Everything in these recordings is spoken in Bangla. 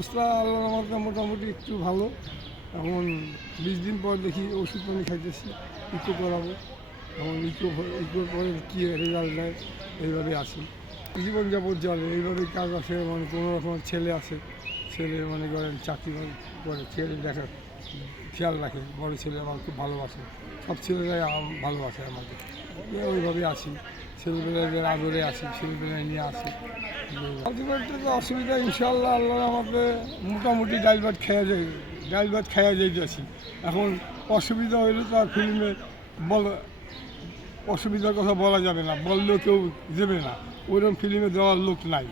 অবস্থা আল্লাহর রহমতে মোটামুটি একটু ভালো। এখন 20 দিন পর দেখি ওষুধ পানি খাইতেছি, ইকো করাবো। এখন ইকোর পরে কী রেজাল্ট দেয় এইভাবে আছি। জীবনযাপন চলে এইভাবেই, কাজ আছে, মানে কোনো রকম ছেলে আছে, ছেলে মনে করেন চাকরি করে, ছেলে দেখা খেয়াল রাখে, বড় ছেলে আমার খুব ভালোবাসে, সব ছেলেরাই ভালোবাসে আমাকে। ওইভাবেই আছি, ছেলেবেলাদের আদরে আছি, ছেলেবেলায় নিয়ে আসি। আলটিমেটলি তো অসুবিধা ইনশাল্লাহ আল্লাহর আমাকে মোটামুটি ডাল ভাত খেয়া যাইতেছি। এখন অসুবিধা হইলে তো আর ফিল্মে অসুবিধার কথা বলা যাবে না, বললেও কেউ দেবে না। ওইরকম ফিল্মে দেওয়ার লোক নাই,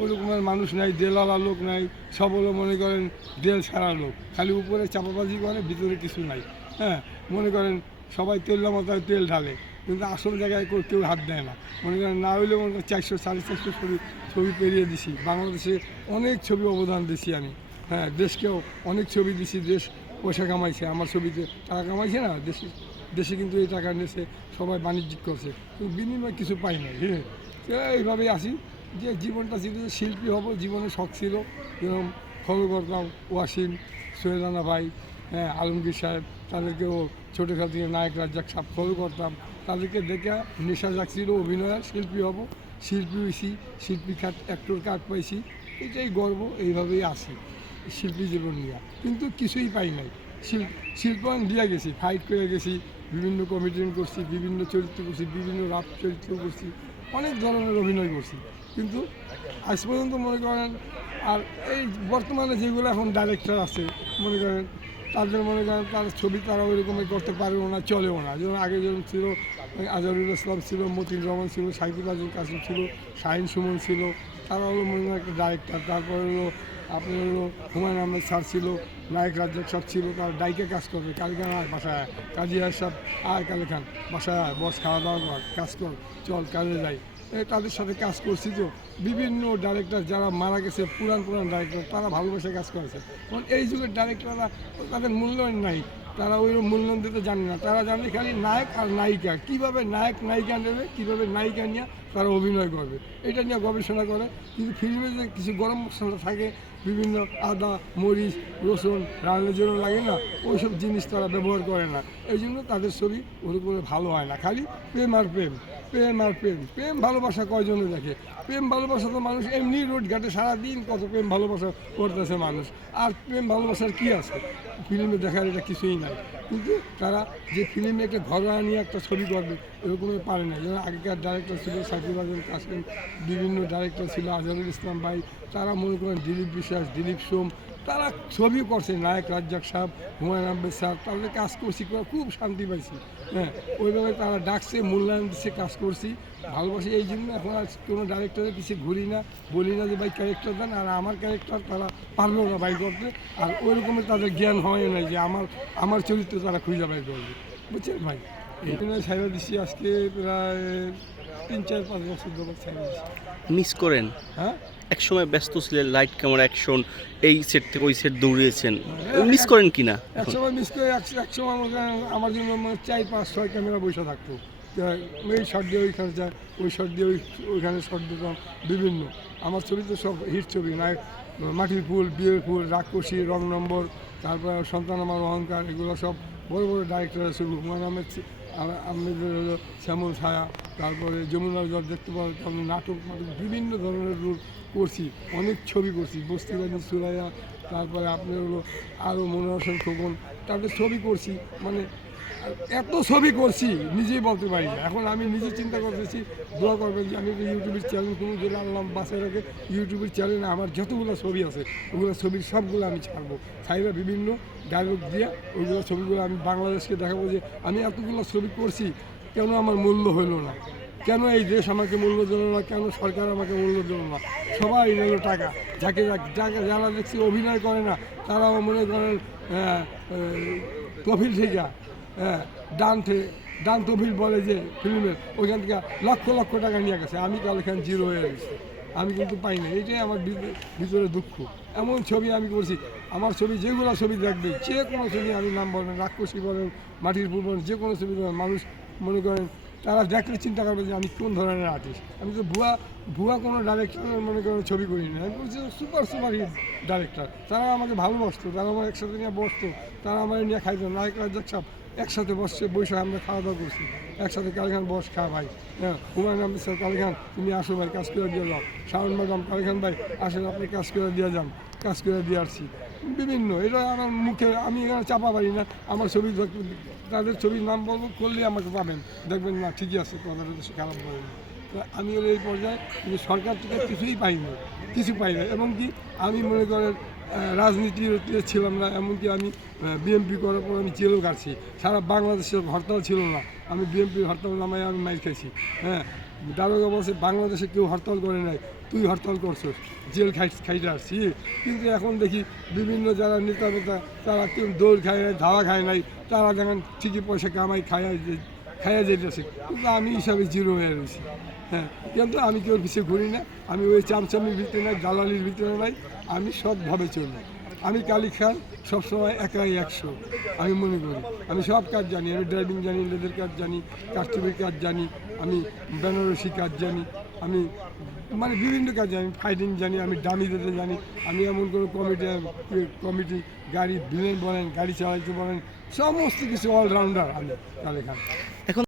ওইরকমের মানুষ নাই, দেলালা লোক নাই, সব হলো মনে করেন দেল ছাড়া লোক, খালি উপরে চাপাবাজি করে, ভিতরে কিছু নাই। হ্যাঁ, মনে করেন সবাই তেল মাথায় তেল ঢালে, কিন্তু আসল জায়গায় কেউ হাত দেয় না। মনে করেন না হইলে মনে করেন 400 450 ছবি পেরিয়ে দিছি। বাংলাদেশে অনেক ছবি অবদান দিছি আমি। হ্যাঁ, দেশকেও অনেক ছবি দিছি, দেশ পয়সা কামাইছে, আমার ছবিতে টাকা কামাইছে না, দেশে কিন্তু এই টাকা নিয়েছে, সবাই বাণিজ্যিক করছে, কিন্তু বিনিময় কিছু পাই নাই। হ্যাঁ, এইভাবেই আসি যে জীবনটা ছিল, শিল্পী হব জীবনে শখ ছিল। যেরকম ফলো করতাম ওয়াসিম, সোহেল রানা ভাই, হ্যাঁ, আলমগীর সাহেব, তাদেরকেও ছোটোখাটো থেকে নায়ক রাজ্জাক সাহেব ফলো করতাম। তাদেরকে দেখে নেশা জাগছিল অভিনয়ের, শিল্পী হব, শিল্পী হয়েছি, শিল্পী অ্যাক্টর কার্ড পাইছি, এটাই গর্ব। এইভাবেই আসি শিল্পী জীবন নিয়ে, কিন্তু কিছুই পাই নাই। শিল্পায়ন দিয়ে গেছি, ফাইট করে গেছি, বিভিন্ন কমেডিয়ান করছি, বিভিন্ন চরিত্র করছি, বিভিন্ন রাপ চরিত্র করছি, অনেক ধরনের অভিনয় করছি, কিন্তু আজ পর্যন্ত মনে করেন আর এই বর্তমানে যেগুলো এখন ডাইরেক্টর আছে মনে করেন, তাদের মনে করেন তার ছবি তারা ওইরকমই করতে পারেও না, চলেও না। যেমন আগে যেমন ছিল আজহারুল ইসলাম ছিল, মতিন রহমান ছিল, সাইফুল আজম কাসিম ছিল, শাহিন সুমন ছিল, তারা হলো মনে করেন একটা ডাইরেক্টর। তারপরে হলো আপনার হলো হুমায়ুন আহমেদ স্যার ছিল, নায়ক রাজ্জাক সব ছিল, তারা ডাইকে কাজ করবে, কালকে আর বাসায় কাজী সাহেব আর কালে খান বাসায় বস, খাওয়া দাওয়া কর, কাজ কর, চল কাজে যাই। তাদের সাথে কাজ করছি তো। বিভিন্ন ডাইরেক্টর যারা মারা গেছে, পুরান ডাইরেক্টর, তারা ভালোবেসে কাজ করেছে। কারণ এই যুগের ডাইরেক্টররা তাদের মূল্যায়ন নাই, তারা ওই মূল্যায়ন দিতে জানে না, তারা জানে খালি নায়ক আর নায়িকা, কীভাবে নায়ক নায়িকা নেবে, কীভাবে নায়িকা নিয়ে তারা অভিনয় করবে, এটা নিয়ে গবেষণা করে। কিন্তু ফিল্মে যে কিছু গরম মশলা থাকে, বিভিন্ন আদা, মরিচ, রসুন রান্নার জন্য লাগে না, ওইসব জিনিস তারা ব্যবহার করে না। এই জন্য তাদের ছবি ওরকম ভালো হয় না। খালি প্রেম আর প্রেম, প্রেম আর প্রেম, প্রেম ভালোবাসা কয়জনে দেখে? প্রেম ভালোবাসা তো মানুষ এমনি রোড ঘাটে সারাদিন কত প্রেম ভালোবাসা করতেছে মানুষ, আর প্রেম ভালোবাসার কী আছে ফিল্মে দেখার? এটা কিছুই নাই। কিন্তু তারা যে ফিল্মে একটা ঘরোয়া নিয়ে একটা ছবি করবে এরকমই পারে না। যেমন আগেকার ডাইরেক্টর ছিল সাইফুল আজম কাসিম, বিভিন্ন ডাইরেক্টর ছিল আজহারুল ইসলাম ভাই, তারা মনে করেন দিলীপ বিশ্বাস, দিলীপ সোম, তারা ছবিও করছে, নায়ক রাজ্জাক সাহেব, হুমায়ুন আহমেদ স্যার, তাদের কাজ করছি, খুব শান্তি পাইছি। হ্যাঁ, ওইভাবে তারা ডাকছে, মূল্যায়ন দিচ্ছে, কাজ করছি, ভালোবাসি। এই জন্য এখন আর কোনো ডাইরেক্টরের কিছু ঘুরি না, বলি না যে ভাই ক্যারেক্টার দেন, আর আমার ক্যারেক্টার তারা পারবেও না বাই করতে, আর ওই রকমের তাদের জ্ঞান হয় না যে আমার চরিত্র তারা খুঁজে বাই করবে, বুঝছেন ভাই? এই জন্য ছাইড়া দিচ্ছি আজকে প্রায় 3-4-5 বছর ধরে ছাইড়া দিচ্ছি। মিস করেন? হ্যাঁ, এক সময় ব্যস্ত ছিলেন, লাইট ক্যামেরা অ্যাকশন, এই সেট থেকে ওই সেট দৌড়িয়েছেন, মিস করেন কি না? এক সময় মিস করে, এক সময় আমার জন্য 4-5-6 ক্যামেরা বসে থাকতো, এই শট দিয়ে ওইখানে যায়, ওই শট দিয়ে ওইখানে শট দিতাম বিভিন্ন। আমার ছবি তো সব হিট ছবি, নায়ক মাটির ফুল, বিয়ের ফুল, রাক্ষসী, রং নম্বর, তারপরে সন্তান আমার অহংকার, এগুলো সব বড় বড় ডাইরেক্টরের ছবি। হুমায়ুন আহমেদের হলো শ্যামল ছায়া, তারপরে যমুনার জল দেখতে পাওয়া, তারপরে নাটক বিভিন্ন ধরনের রোল করছি, অনেক ছবি করছি, বস্তিবাদী সুরাইয়া, তারপরে আপনার হলো আরও মনোহর হোসেন খোকন, তাদের ছবি করছি। মানে এত ছবি করছি নিজেই বলতে পারি না। এখন আমি নিজে চিন্তা করতেছি, দোয়া করবেন যে আমি একটা ইউটিউবের চ্যানেল কোনো যেটা আনলাম বাসায় রেখে, ইউটিউবের চ্যানেলে আমার যতগুলো ছবি আছে ওগুলো ছবির সবগুলো আমি ছাড়বো, ছাইরা বিভিন্ন ডায়লগ দিয়ে ওইগুলো ছবিগুলো আমি বাংলাদেশকে দেখাবো যে আমি এতগুলো ছবি করছি, কেন আমার মূল্য হইল না, কেন এই দেশ আমাকে মূল্য দিল না, কেন সরকার আমাকে মূল্য দিল না। সবাই নিল টাকা, যারা দেখছি অভিনয় করে না তারাও মনে করেন তফিল থেকে, হ্যাঁ, ডান তফিল বলে যে ফিল্মের, ওইখান থেকে লক্ষ লক্ষ টাকা নিয়ে গেছে, আমি কাল এখানে জিরো হয়ে গেছি, আমি কিন্তু পাই না। এটাই আমার ভিতরে দুঃখ। এমন ছবি আমি করছি, আমার ছবি যেগুলো ছবি দেখবে, যে কোনো ছবি, আমি নাম বলেন রাক্ষসী বলেন, মাটির ফুল বলেন, যে কোনো ছবি বলেন, মানুষ মনে করেন তারা দেখলে চিন্তা করবে যে আমি কোন ধরনের আর্টিস্ট। আমি তো ভুয়া কোনো ডাইরেক্টরের মনে করেন ছবি করি না, আমি বলছি সুপার হিট ডাইরেক্টর। তারা আমাকে ভালোবাসতো, তারা আমার একসাথে নিয়ে বসতো, তারা আমার নিয়ে খাইতো। নায়ক রাজ্জাক সব একসাথে বসে আমরা খাওয়া দাওয়া করছি একসাথে। কালীখান বস খা ভাই, হ্যাঁ হুমায়ুন আহমেদ স্যার কালীখান তুমি আসো ভাই কাজ করে দিয়ে যাও, শাওন ম্যাডাম কালীখান ভাই আসেন আপনি কাজ করে দিয়ে যান, কাজ করে দিয়ে আসছি বিভিন্ন। এটা আমার মুখে আমি এখানে চাপা পারি না। আমার ছবি তাদের ছবির নাম বলবো করলে আমাকে পাবেন, দেখবেন না ঠিকই আছে, কথাটা তো খারাপ বলেন। আমি হলো এই পর্যায়ে কিন্তু সরকার থেকে কিছুই পাইনি, কিছু পাই না। এবং কি আমি মনে করেন রাজনীতিতে ছিলাম না, এমনকি আমি বিএমপি করার পর আমি জেলও কাটছি। সারা বাংলাদেশে হরতাল ছিল না, আমি বিএমপির হরতাল নামায় আমি মাইর খাইছি। হ্যাঁ দারোগা বলছে বাংলাদেশে কেউ হরতাল করে নাই, তুই হরতাল করছিস, জেল খাইতে আসছি। কিন্তু এখন দেখি বিভিন্ন যারা নেতা তারা কেউ দৌড় খায় নাই, ধাওয়া খায় নাই, তারা দেখেন ঠিকই পয়সা কামাই খাইয়া যেতেছে, কিন্তু আমি হিসাবে জিরো হয়ে রয়েছি। হ্যাঁ কিন্তু আমি কেউ পিছিয়ে ঘুরি না, আমি ওই চামচামির ভিতরে নাই, দালালির ভিতরে নাই, আমি সৎভাবে চলি। আমি কালী খান সবসময় একাই 100 আমি মনে করি। আমি সব কাজ জানি, আমি ড্রাইভিং জানি, লেদের কাজ জানি, কাস্টমির কাজ জানি, আমি বেনারসি কাজ জানি, আমি মানে বিভিন্ন কাজ জানি, ফাইটিং জানি, আমি ডামি দিতে জানি। আমি এমন কোনো কমিটি গাড়ি ভিলেন বলেন, গাড়ি চালাইতে বলেন, সমস্ত কিছু অলরাউন্ডার আমি কালী খান। এখন